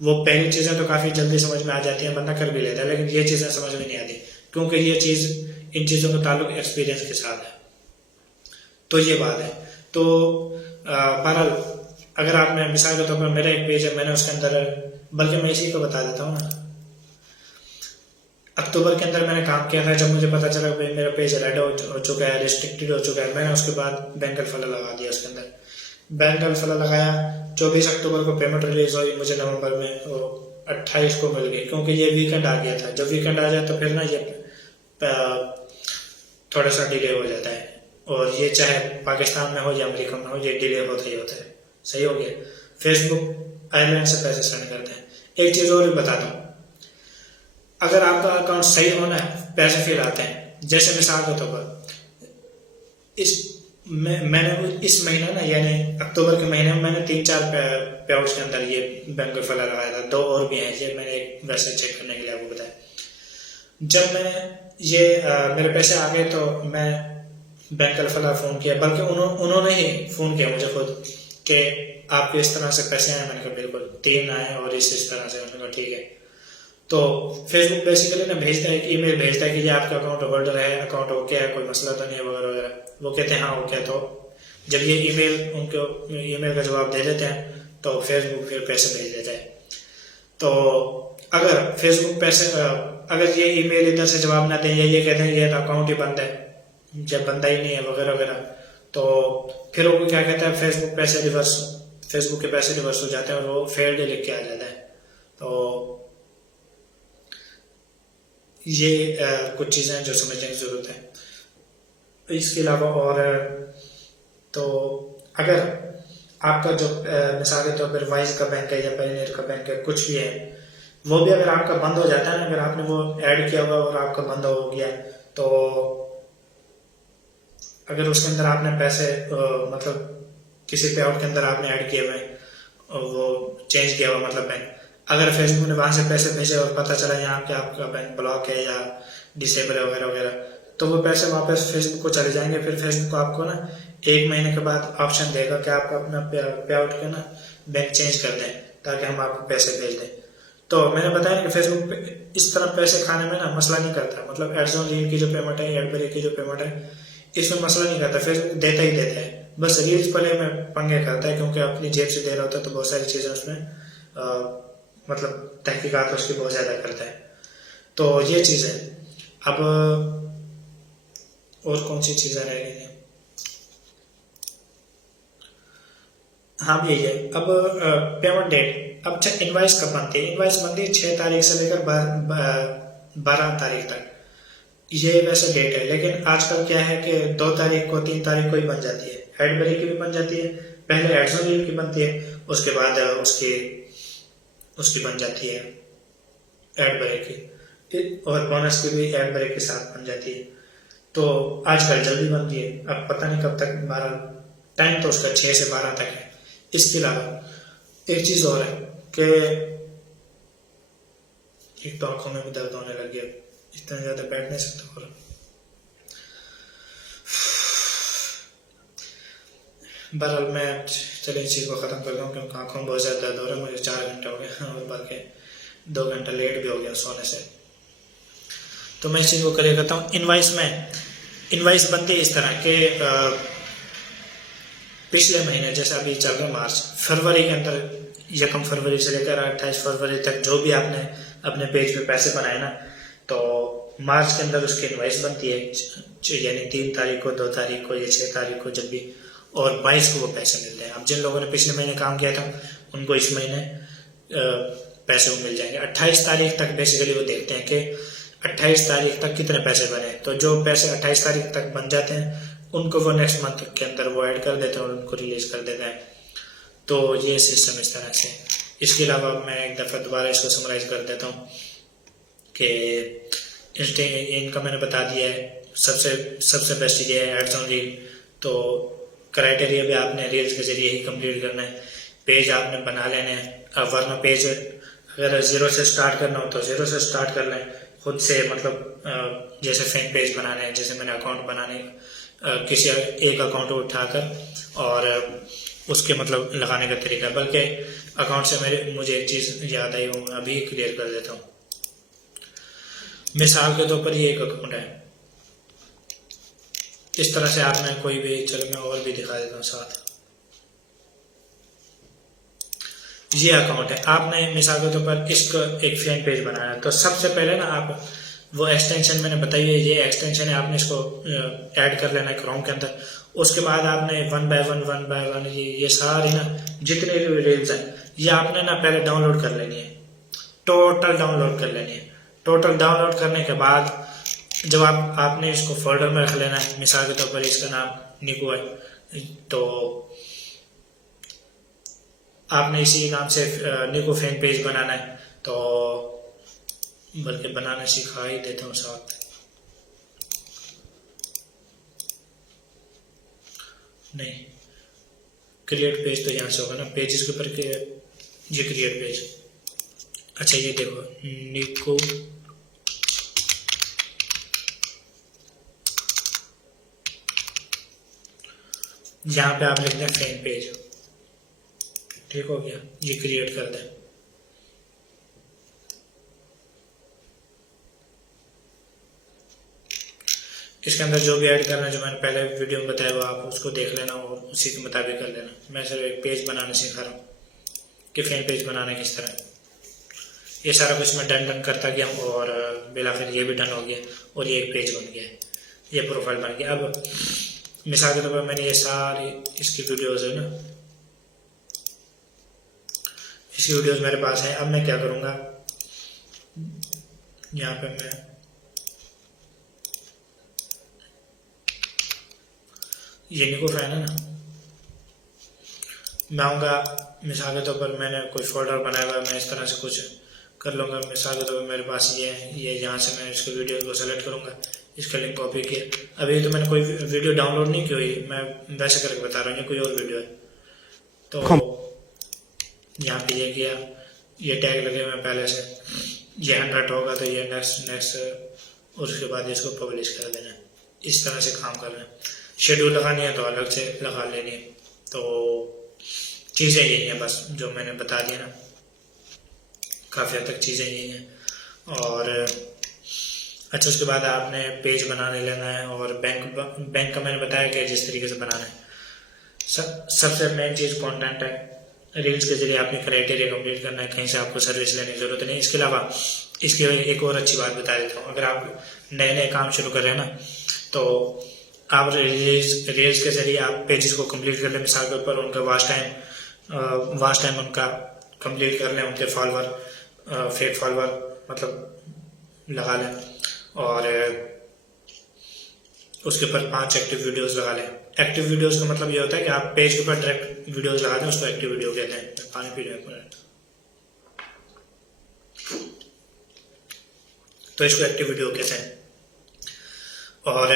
वो पहली चीज़ें तो काफ़ी जल्दी समझ में आ जाती हैं, बंदा कर भी लेता है, लेकिन ये चीज़ें समझ में नहीं आती, क्योंकि ये चीज़, इन चीज़ों का ताल्लुक एक्सपीरियंस के साथ है। तो ये बात है। तो बहरहाल अगर आपने मिसाल के तौर पर मेरा एक पेज है, मैंने उसके अंदर, बल्कि मैं इसी को बता देता हूँ ना, अक्टूबर के अंदर मैंने काम किया था, जब मुझे पता चला कि मेरा पेज रेड हो चुका है, रिस्ट्रिक्टेड हो चुका है, मैंने उसके बाद बैंक अलफला लगा दिया उसके अंदर। बैंक अलफला लगाया, 24 अक्टूबर को पेमेंट रिलीज हुई, मुझे नवंबर में 28 को मिल गई, क्योंकि ये वीकेंड आ गया था। जब वीकेंड आ जाए तो फिर ना ये थोड़ा सा डिले हो जाता है, और ये चाहे पाकिस्तान में हो या अमेरिका में हो, ये डिले होता ही होता है। सही हो गया। फेसबुक आयरलैंड से पैसे सेंड करते हैं। एक चीज़ और भी बता दूँ, अगर आपका अकाउंट सही होना है, पैसे फिर आते हैं। जैसे मिसाल के तौर पर मैंने इस महीने ना, यानी अक्टूबर के महीने में मैंने 3-4 पे आउट्स के अंदर ये बैंक अलफला लगाया था। 2 और भी हैं, ये मैंने वैसे चेक करने के लिए आपको बताया। जब मैं ये मेरे पैसे आ गए तो मैं बैंक अलफला फ़ोन किया, बल्कि उन्होंने ही फ़ोन किया मुझे खुद कि आपके इस तरह से पैसे आए। मैंने कहा बिल्कुल 3 आए और इस तरह से। मैंने कहा ठीक है। तो फेसबुक बेसिकली ना भेजता है, ईमेल भेजता है कि ये आपका अकाउंट होल्डर है, अकाउंट ओके है, कोई मसला तो नहीं है वगैरह वगैरह। वो कहते हैं हाँ ओके। तो जब ये ईमेल उनको ईमेल का जवाब दे देते हैं तो फेसबुक फिर पैसे भेज देता है। तो अगर फेसबुक पैसे, अगर ये ईमेल इधर से जवाब ना दें या ये कहते हैं ये अकाउंट ही बंद है, जब बंदा ही नहीं है वगैरह वगैरह, तो फिर वो क्या कहता है, फेसबुक के पैसे रिवर्स हो जाते हैं और वो फेल्ड लिख के आ जाता है। तो ये कुछ चीज़ें जो समझने की ज़रूरत है। इसके अलावा और तो अगर आपका जो मिसाल के तौर पर वाइज का बैंक है या पायनियर का बैंक है, कुछ भी है, वो भी अगर आपका बंद हो जाता है ना, अगर आपने वो ऐड किया हुआ और आपका बंद हो गया, तो अगर उसके अंदर आपने पैसे मतलब किसी पे आउट के अंदर आपने ऐड किए हुए, वो चेंज किया हुआ मतलब बैंक, अगर फेसबुक ने वहां से पैसे भेजे और पता चला यहाँ के आपका बैंक ब्लॉक है या डिसेबल है वगैरह वगैरह, तो वो पैसे वापस फेसबुक को चले जाएंगे। फिर फेसबुक आपको ना 1 महीने के बाद ऑप्शन देगा कि आप अपना पे आउट के ना बैंक चेंज कर दें ताकि हम आपको पैसे भेज दें। तो मैंने बताया कि फेसबुक पे इस तरह पैसे खाने में ना मसला नहीं करता, मतलब एड्स ऑन रील की जो पेमेंट है, एडबेरी की जो पेमेंट है, इसमें मसला नहीं करता। फेसबुक देता ही देता है, बस रील्स पहले में पंगे करता है क्योंकि अपनी जेब से दे रहा होता है, तो बहुत सारी चीज़ें उसमें मतलब तहकीकात उसकी बहुत ज़्यादा करता है। तो ये चीज़ है। अब और कौन सी चीज़ें रह गई हैं? हाँ यही है। अब पेमेंट डेट, अब इनवाइस कब बनती है? इनवाइस बनती है 6 तारीख से लेकर 12 तारीख तक, ये वैसे डेट है। लेकिन आजकल क्या है कि 2 तारीख को 3 तारीख को ही बन जाती है। एडबरी की भी बन जाती है, पहले एडसोन की बनती है, उसके बाद उसकी बन जाती है एडबरी की, और बोनस की भी एडबरी के साथ बन जाती है। तो आजकल जल्दी बन रही है, अब पता नहीं कब तक, 12 टाइम तो उसका 6 से 12 तक है। इसके अलावा एक चीज और है कि एक तो आंखों में भी दर्द होने लग गया, इतना ज्यादा बैठ नहीं सकता। और बहरहाल मैं चलिए इस चीज को खत्म कर दूं क्योंकि आंखों में बहुत ज्यादा दर्द हो रहा है। मुझे 4 घंटे हो गए और बल्कि 2 घंटा लेट भी हो गया सोने से। तो मैं इस चीज को क्लियर करता हूँ। इनवाइस बनती है इस तरह के पिछले महीने, जैसे अभी चल रहा है मार्च, फरवरी के अंदर 1 फरवरी से लेकर 28 फरवरी तक जो भी आपने अपने पेज पे पैसे बनाए ना, तो मार्च के अंदर उसकी इनवाइस बनती है, यानी 3 तारीख को, 2 तारीख को या 6 तारीख को जब भी, और 22 को वो पैसे मिलते हैं। अब जिन लोगों ने पिछले महीने काम किया था उनको इस महीने पैसे वो मिल जाएंगे। 28 तारीख तक बेसिकली वो देखते हैं कि 28 तारीख तक कितने पैसे बने, तो जो पैसे 28 तारीख तक बन जाते हैं उनको वो नेक्स्ट मंथ के अंदर वो ऐड कर देते हैं और उनको रिलीज कर देते हैं। तो ये सिस्टम इस तरह से। इसके अलावा मैं एक दफ़ा दोबारा इसको समराइज कर देता हूँ कि इनका मैंने बता दिया है। सबसे बेस्ट ये है एड्स ऑन रील। तो क्राइटेरिया भी आपने रील्स के जरिए ही कंप्लीट करना है। पेज आपने बना लेने हैं, वरना पेज अगर 0 से स्टार्ट करना हो तो 0 से स्टार्ट कर लें खुद से। मतलब जैसे फैन पेज बनाने हैं, जैसे मैंने अकाउंट बनाने, किसी एक अकाउंट को उठाकर और उसके मतलब लगाने का तरीका। बल्कि अकाउंट से मुझे एक चीज़ याद आई, वो अभी क्लियर कर देता हूँ। मिसाल के तौर पर ये एक अकाउंट है, इस तरह से आपने कोई भी, चलो मैं और भी दिखा देता हूँ साथ। ये अकाउंट है, आपने मिसाल के तौर पर इसको एक फैन पेज बनाया, तो सबसे पहले ना आप वो एक्सटेंशन मैंने बताई है, ये एक्सटेंशन है, आपने इसको ऐड कर लेना है क्रोम के अंदर। उसके बाद आपने 1 बाय 1 ये सारी ना जितने भी रील्स हैं ये आपने ना पहले डाउनलोड कर लेनी है, टोटल डाउनलोड कर लेनी है। टोटल डाउनलोड करने के बाद जब आपने इसको फोल्डर में रख लेना है, मिसाल के तौर पर इसका नाम निको है, तो आपने इसी नाम से निको फैन पेज बनाना है। तो बल्कि बनाना सिखा ही देता हूँ साथ। नहीं, क्रिएट पेज तो यहाँ से होगा ना, पेजेस के ऊपर के ये क्रिएट पेज। अच्छा ये देखो निको, यहाँ पे आप लिखते हैं फैन पेज, ठीक हो गया, ये क्रिएट कर दें। इसके अंदर जो भी ऐड करना है, जो मैंने पहले वीडियो में बताया वो आप उसको देख लेना और उसी के मुताबिक कर लेना। मैं सिर्फ एक पेज बनाने सिखा रहा हूँ कि फैन पेज बनाना किस तरह। ये सारा कुछ मैं डन करता गया हूँ और बिलाखिर ये भी डन हो गया और ये एक पेज बन गया, ये प्रोफाइल बन गया। अब मिसाल के तौर पर मैंने ये सारी इसकी वीडियोज है ना, इसकी वीडियोज मेरे पास है। अब मैं क्या करूँगा, यहाँ पे मैं ये निको फैन है ना, मैं आऊँगा, मिसाल के तौर पर मैंने कोई फोल्डर बनाया हुआ है, मैं इस तरह से कुछ कर लूँगा। मिसाल के तौर पर मेरे पास ये है, ये यहाँ से मैं इसको वीडियो को सेलेक्ट करूँगा, इसका लिंक कॉपी किया। अभी तो मैंने कोई वीडियो डाउनलोड नहीं की हुई, मैं वैसे करके बता रहा हूँ, ये कोई और वीडियो है। तो यहाँ पे ये किया, ये टैग लगे हुए पहले से, ये 100 होगा तो ये नेक्स्ट, उसके बाद इसको पब्लिश कर देना। इस तरह से काम कर रहे हैं। शेड्यूल लगानी है तो अलग से लगा लेनी है। तो चीज़ें यही हैं बस जो मैंने बता दिया ना, काफ़ी हद तक चीज़ें यही हैं। और अच्छा, उसके बाद आपने पेज बनाने लेना है और बैंक का मैंने बताया कि जिस तरीके से बनाना है। सबसे मेन चीज़ कंटेंट है। रील्स के जरिए आपने क्राइटेरिया कंप्लीट करना है, कहीं से आपको सर्विस लेने की जरूरत नहीं। इसके अलावा इसकी एक और अच्छी बात बता देता हूँ, अगर आप नए काम शुरू कर रहे हैं ना, तो आप रील्स के जरिए आप पेजेस को कंप्लीट कर लें। मिसाल के ऊपर उनका वाच टाइम उनका कंप्लीट कर लें, उनके फॉलोवर फेक फॉलोवर मतलब लगा लें, और उसके ऊपर 5 एक्टिव वीडियोस लगा लें। एक्टिव वीडियोस का मतलब ये होता है कि आप पेज के ऊपर डायरेक्ट वीडियोस लगा दें, उसको एक्टिव वीडियो कहते हैं। पानी पी रहे हैं तो इसको एक्टिव वीडियो कहते हैं। और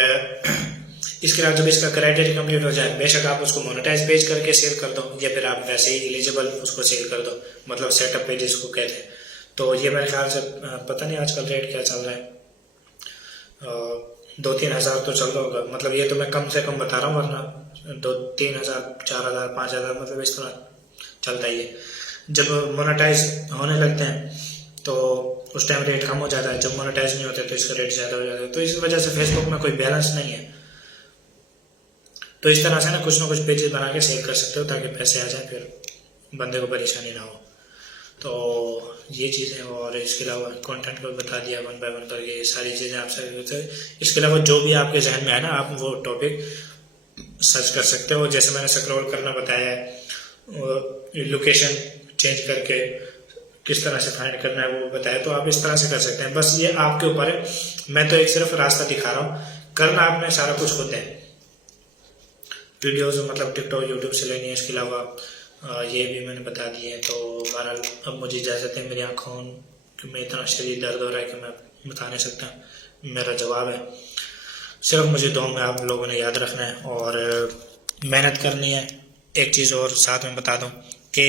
इसके बाद जब इसका क्राइटेरिया कंप्लीट हो जाए, बेशक आप उसको मोनेटाइज पेज करके सेल कर दो, या फिर आप वैसे ही एलिजिबल उसको सेल कर दो, मतलब सेटअप पेज इसको कहते हैं। तो ये मेरे ख्याल से पता नहीं आजकल रेट क्या चल रहा है, 2-3 हज़ार तो चल रहा होगा, मतलब ये तो मैं कम से कम बता रहा हूँ, वरना 2-3 हज़ार 4 हज़ार 5 हज़ार मतलब इस तरह चलता ही है। जब मोनेटाइज होने लगते हैं तो उस टाइम रेट कम हो जाता है, जब मोनेटाइज नहीं होते तो इसका रेट ज़्यादा हो जाता है। तो इस वजह से फेसबुक में कोई बैलेंस नहीं है। तो इस तरह से ना कुछ पेजेस बना के सेल कर सकते हो ताकि पैसे आ जाए, फिर बंदे को परेशानी ना हो। तो ये चीज़ें, और इसके अलावा कंटेंट को बता दिया 1 बाय 1 करके, ये सारी चीज़ें आपसे। इसके अलावा जो भी आपके जहन में है ना, आप वो टॉपिक सर्च कर सकते हो। जैसे मैंने स्क्रॉल करना बताया है, लोकेशन चेंज करके किस तरह से फाइंड करना है वो बताया, तो आप इस तरह से कर सकते हैं। बस ये आपके ऊपर है, मैं तो एक सिर्फ रास्ता दिखा रहा हूँ, करना आपने सारा कुछ खुद है। वीडियोस मतलब टिकटॉक यूट्यूब से लेनी है, इसके अलावा ये भी मैंने बता दिए हैं। तो बहरहाल अब मुझे इजाज़त है, मेरी आँखों में इतना शरीर दर्द हो रहा है कि मैं बता नहीं सकता। मेरा जवाब है सिर्फ मुझे दुआ में आप लोगों ने याद रखना है और मेहनत करनी है। एक चीज़ और साथ में बता दूं कि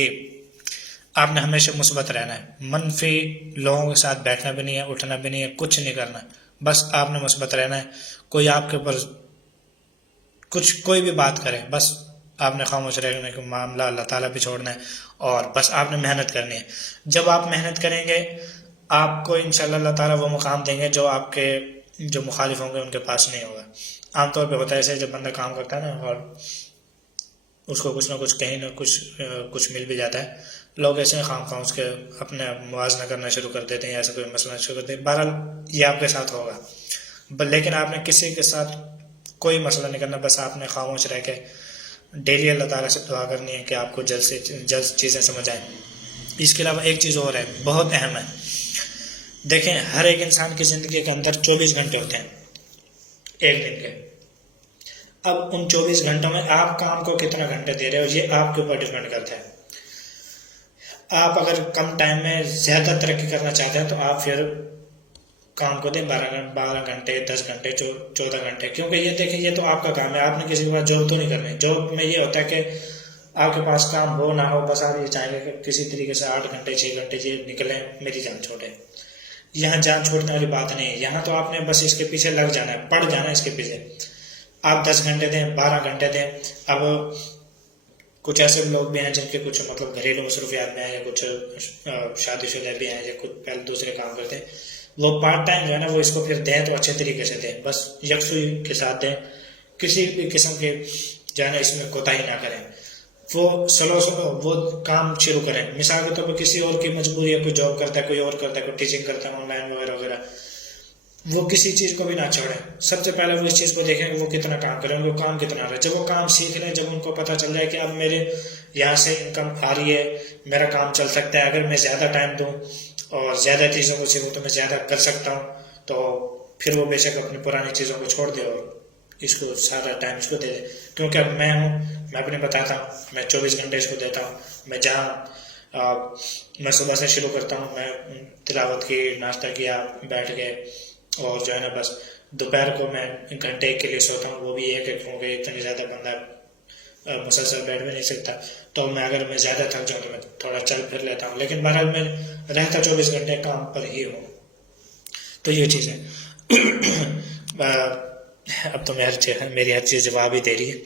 आपने हमेशा मुस्बत रहना है, मनफी लोगों के साथ बैठना भी नहीं है, उठना भी नहीं है, कुछ नहीं करना, बस आपने मुस्बत रहना है। कोई आपके ऊपर कोई भी बात करे, बस आपने खामोश रहने का मामला अल्लाह ताला पे छोड़ना है, और बस आपने मेहनत करनी है। जब आप मेहनत करेंगे आपको इंशाल्लाह अल्लाह ताला वो मुकाम देंगे जो आपके जो मुखालिफ होंगे उनके पास नहीं होगा। आमतौर पे होता है ऐसे, जब बंदा काम करता है ना और उसको कुछ ना कुछ कहीं ना कुछ मिल भी जाता है, लोग ऐसे खाम उसके अपने मुवाजना करना शुरू कर देते हैं, ऐसा कोई मसला शुरू कर देते हैं। बहरहाल ये आपके साथ होगा, लेकिन आपने किसी के साथ कोई मसला नहीं करना, बस आपने खामोश रह के डेली अल्लाह ताला से दुआ करनी है कि आपको जल्द से जल्द चीज़ें समझ आएँ। इसके अलावा एक चीज़ और है, बहुत अहम है। देखें, हर एक इंसान की ज़िंदगी के अंदर 24 घंटे होते हैं एक दिन के। अब उन 24 घंटों में आप काम को कितना घंटे दे रहे हो, ये आपके ऊपर डिपेंड करता है। आप अगर कम टाइम में ज़्यादा तरक्की करना चाहते हैं तो आप फिर काम को दें 12 घंटे 10 घंटे 14 घंटे, क्योंकि ये देखें ये तो आपका काम है, आपने किसी के पास जॉब तो नहीं करनी। जॉब में ये होता है कि आपके पास काम हो ना हो, बस आप ये चाहेंगे कि किसी तरीके से 8 घंटे 6 घंटे ये निकलें, मेरी जान छोड़े। यहाँ जान छोड़ने वाली बात नहीं है, यहाँ तो आपने बस इसके पीछे लग जाना है, पड़ जाना है इसके पीछे। आप 10 घंटे दें 12 घंटे दें। अब कुछ ऐसे लोग भी हैं जिनके कुछ मतलब घरेलू मसरूफियात में हैं, या कुछ शादीशुदा भी हैं, या कुछ पहले दूसरे काम करते हैं, वो पार्ट टाइम जो है ना वो इसको फिर दें तो अच्छे तरीके से दें, बस यकसुई के साथ दें, किसी भी किस्म के जो है ना इसमें कोताही ना करें। वो स्लो वो काम शुरू करें। मिसाल के तौर पर किसी और की मजबूरी है, कोई जॉब करता है, कोई और करता है, कोई टीचिंग करता है ऑनलाइन वगैरह वगैरह, वो किसी चीज़ को भी ना छोड़ें। सबसे पहले वो इस चीज़ को देखें कि वो कितना काम करें, वो काम कितना आ रहा है। जब वो काम सीख लें, जब उनको पता चल जाए कि अब मेरे यहाँ से इनकम आ रही है, मेरा काम चल सकता है, अगर मैं ज़्यादा टाइम दूँ और ज़्यादा चीज़ों को सीखूँ तो मैं ज़्यादा कर सकता हूँ, तो फिर वो बेशक अपनी पुरानी चीज़ों को छोड़ दे और इसको सारा टाइम इसको दे दे। क्योंकि अब मैं हूँ, मैं अपने बताता हूँ, मैं 24 घंटे इसको देता हूँ। मैं जहाँ मैं सुबह से शुरू करता हूँ, मैं तिलावत की, नाश्ता किया, बैठ गए, और जो है ना बस दोपहर को मैं घंटे के लिए सोता हूँ, वो भी एक क्योंकि इतनी ज़्यादा बंदा मुसलसल बैठ भी नहीं सकता। तो अगर मैं ज़्यादा थक जाऊँ तो मैं थोड़ा चल फिर लेता हूँ, लेकिन बहरहाल मैं रहता 24 घंटे काम पर ही हूँ। तो ये चीज़ है। अब तो मेरी हर चीज़ जवाब ही दे रही है।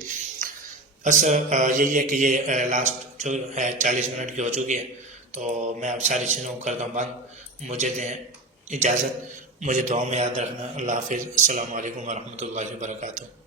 बस यही है कि ये लास्ट जो है 40 मिनट की हो चुकी है, तो मैं अब सारी चीज़ों को करता हूँ बंद। मुझे दें इजाज़त, मुझे दुआ में याद रखना। अल्लाह हाफिज़। अस्सलामु अलैकुम वरहमतुल्लाहि वबरकातुहू।